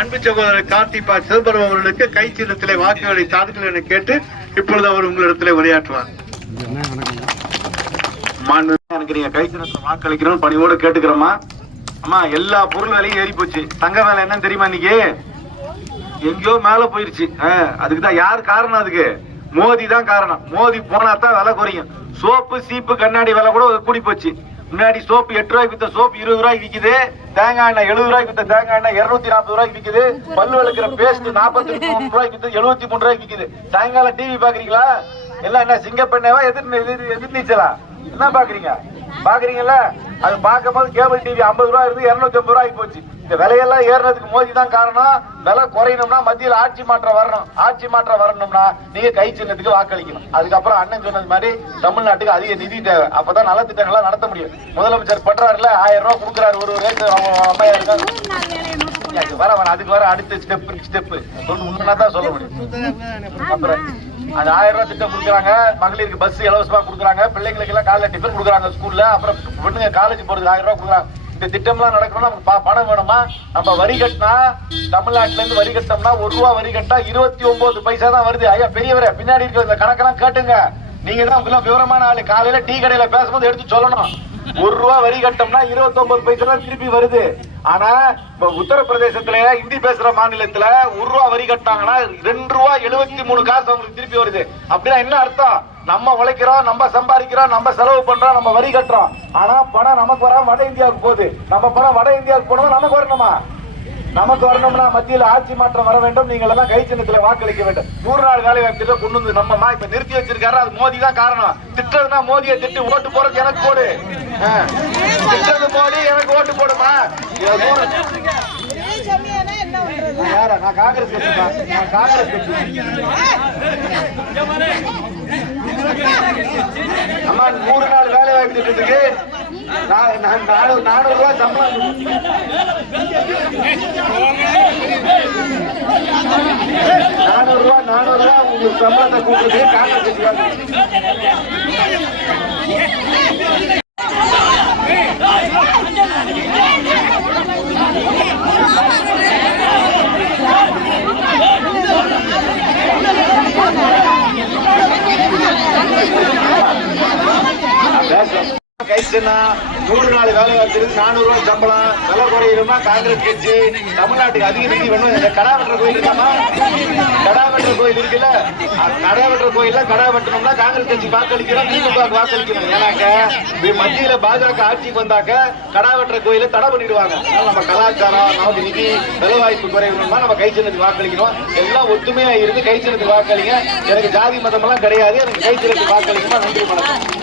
அன்பு சகோதரர் கார்த்திபா சிதம்பரம் அவர்களுக்கு கை சின்னத்திலே வாக்குகளை தாருங்கள் என கேட்டு இப்பொழுது அவர் உங்களிடத்திலே உரையாற்றுவார். எனக்கு நீங்க கை சின்னத்துல வாக்களிக்கணும் பணியோட கேட்டுக்கிறோமா. அம்மா எல்லா பொருள் விலையும் ஏறி போச்சு. தங்க வேலை என்னன்னு தெரியுமா? இன்னைக்கு எங்கேயோ மேல போயிருச்சு. அதுக்குதான் யார் காரணம்? அதுக்கு மோடி தான் காரணம். மோடி போனா தான் விலை குறையும். சோப்பு சீப்பு கண்ணாடி விலை கூட கூடி போச்சு. முன்னாடி சோப்பு 8 ரூபாய்க்கு வித்த சோப்பு 20 ரூபாய்க்கு விக்குது. தேங்காய் எண்ணெய் 70 ரூபாய்க்கு வித்த தேங்காய் எண்ணெய் 240 ரூபாய்க்கு விக்குது. பல்லு விளக்குற பேஸ்ட் 43 ரூபாய்க்கு வித்து 73 ரூபாய்க்கு விக்குது. சாயங்காலம் டிவி பாக்குறீங்களா? எல்லாம் என்ன சிங்கப்பெண்ணவா எதிர் நீச்சலா என்ன பாக்குறீங்க? பாக்குறீங்கல்ல? அது பார்க்கும் போது கேபிள் டிவி 50 ரூபாய் இருந்து 250 ரூபாய்க்கு போச்சு. இந்த விலையெல்லாம் ஏறினதுக்கு மோடி தான் காரணம். விலை குறையணும்னா மத்தியில் ஆட்சி மாற்றம் வரணும். ஆட்சி மாற்றம் வரணும்னா நீங்க கை சின்னத்துக்கு வாக்களிக்கணும். அதுக்கப்புறம் அண்ணன் சொன்னது மாதிரி தமிழ்நாட்டுக்கு அதிக நிதி தேவை. அப்பதான் நலத்திட்டங்கள்லாம் நடத்த முடியும். முதலமைச்சர் பண்றாருல 1000 ரூபாய் கொடுக்குறாரு ஒரு அம்மையா இருக்காங்க. அதுக்கு வர அடுத்த ஸ்டெப் உண்மையா தான் சொல்ல முடியும். அப்புறம் அது 1000 ரூபாய் திட்டம் கொடுக்குறாங்க. மகளிருக்கு பஸ் இலவசமா கொடுக்குறாங்க. பிள்ளைங்களுக்கு எல்லாம் காலையில டிஃபன் கொடுக்குறாங்க ஸ்கூல்ல. அப்புறம் பொண்ணுங்க காலேஜ் போறதுக்கு 1000 ரூபாய் கொடுக்குறாங்க. இந்த திட்டம் எல்லாம் நடக்கணும். நமக்கு பணம் வேணுமா? நம்ம வரி கட்டினா தமிழ்நாட்டுல இருந்து வரி கட்டோம்னா 1 ரூபா வரி கட்டா 29 பைசா தான் வருது. ஐயா பெரியவரே பின்னாடி இருக்கிற இந்த கணக்கெல்லாம் கேட்டுங்க. நீங்க தான் விவரமான ஆளு. காலையில டீ கடையில பேசும்போது எடுத்து சொல்லணும். 1 ரூபா வரி கட்டோம்னா 29 பைசா தான் திருப்பி வருது. ஆனா உத்தரப்பிரதேசத்துல ஹிந்தி பேசுற மாநிலத்துல 1 ரூபா வரி கட்டினாங்கன்னா 2 ரூபா 73 காசு அவங்களுக்கு திருப்பி வருது. அப்படின்னா என்ன அர்த்தம்? நம்ம உழைக்கிறோம், நம்ம சம்பாதிக்கிறோம், நம்ம செலவு பண்றோம், நம்ம வரி கட்டுறோம். ஆனா பணம் நமக்கு வர வட இந்தியாவுக்கு போகுது. நம்ம பணம் வட இந்தியாவுக்கு போனோம். நமக்கு வரணுமா? நமக்கு வரணும்னா மத்தியில் ஆட்சி மாற்றம் வர வேண்டும். நீங்க எல்லாம் கை சின்னத்துல வாக்களிக்க வேண்டும். 100 நாள் வேலை வாய்ப்பு கொண்டு வந்து நம்ம இப்ப நிறுத்தி வச்சிருக்காரு. அது மோடி தான் காரணம். திட்டதுன்னா மோடியை திட்டு ஓட்டு போறது எனக்கு போடு. திட்டது மோடி, எனக்கு ஓட்டு போடுமா? யாரா? நான் காங்கிரஸ் கட்சி. நான் காங்கிரஸ் கட்சி. அம்மா 100 நாள் வேலை வாய்ப்பு திட்டத்துக்கு 400 ரூபாய் சம்பளம். 400 ரூபாய் உங்களுக்கு சம்பளத்தை கூப்பிட்டு காங்கிரஸ் கட்சி. கைச்சுன்னா 100 நாள் வேலை வாய்ப்பு 400 ரூபாய் சம்பளம். விலை குறையுமா? காங்கிரஸ் கட்சி. தமிழ்நாட்டுக்கு அதிக நிதி வேணும். கடா வெட்டுற கோயில் இருக்காமா? கடா வெட்டுற கோயில் இருக்குல்ல? கடா வெட்டுற கோயில்ல கடா வெட்டணும்னா காங்கிரஸ் கட்சி வாக்களிக்கிறோம், திமுக வாக்களிக்கணும். ஏன்னாக்க மத்தியில பாஜக ஆட்சிக்கு வந்தாக்க கடா வெட்டுற கோயில தடை பண்ணிடுவாங்க. நம்ம கலாச்சாரம், நமக்கு நிதி, விலை வாய்ப்பு குறையணும்னா நம்ம கை சின்னத்துக்கு வாக்களிக்கணும். எல்லாம் ஒத்துமையா இருந்து கை சின்னத்துக்கு வாக்களிங்க. எனக்கு ஜாதி மதம் எல்லாம் கிடையாது. எனக்கு கை சின்னத்துக்கு வாக்களிக்கணும். நன்றி வணக்கம்.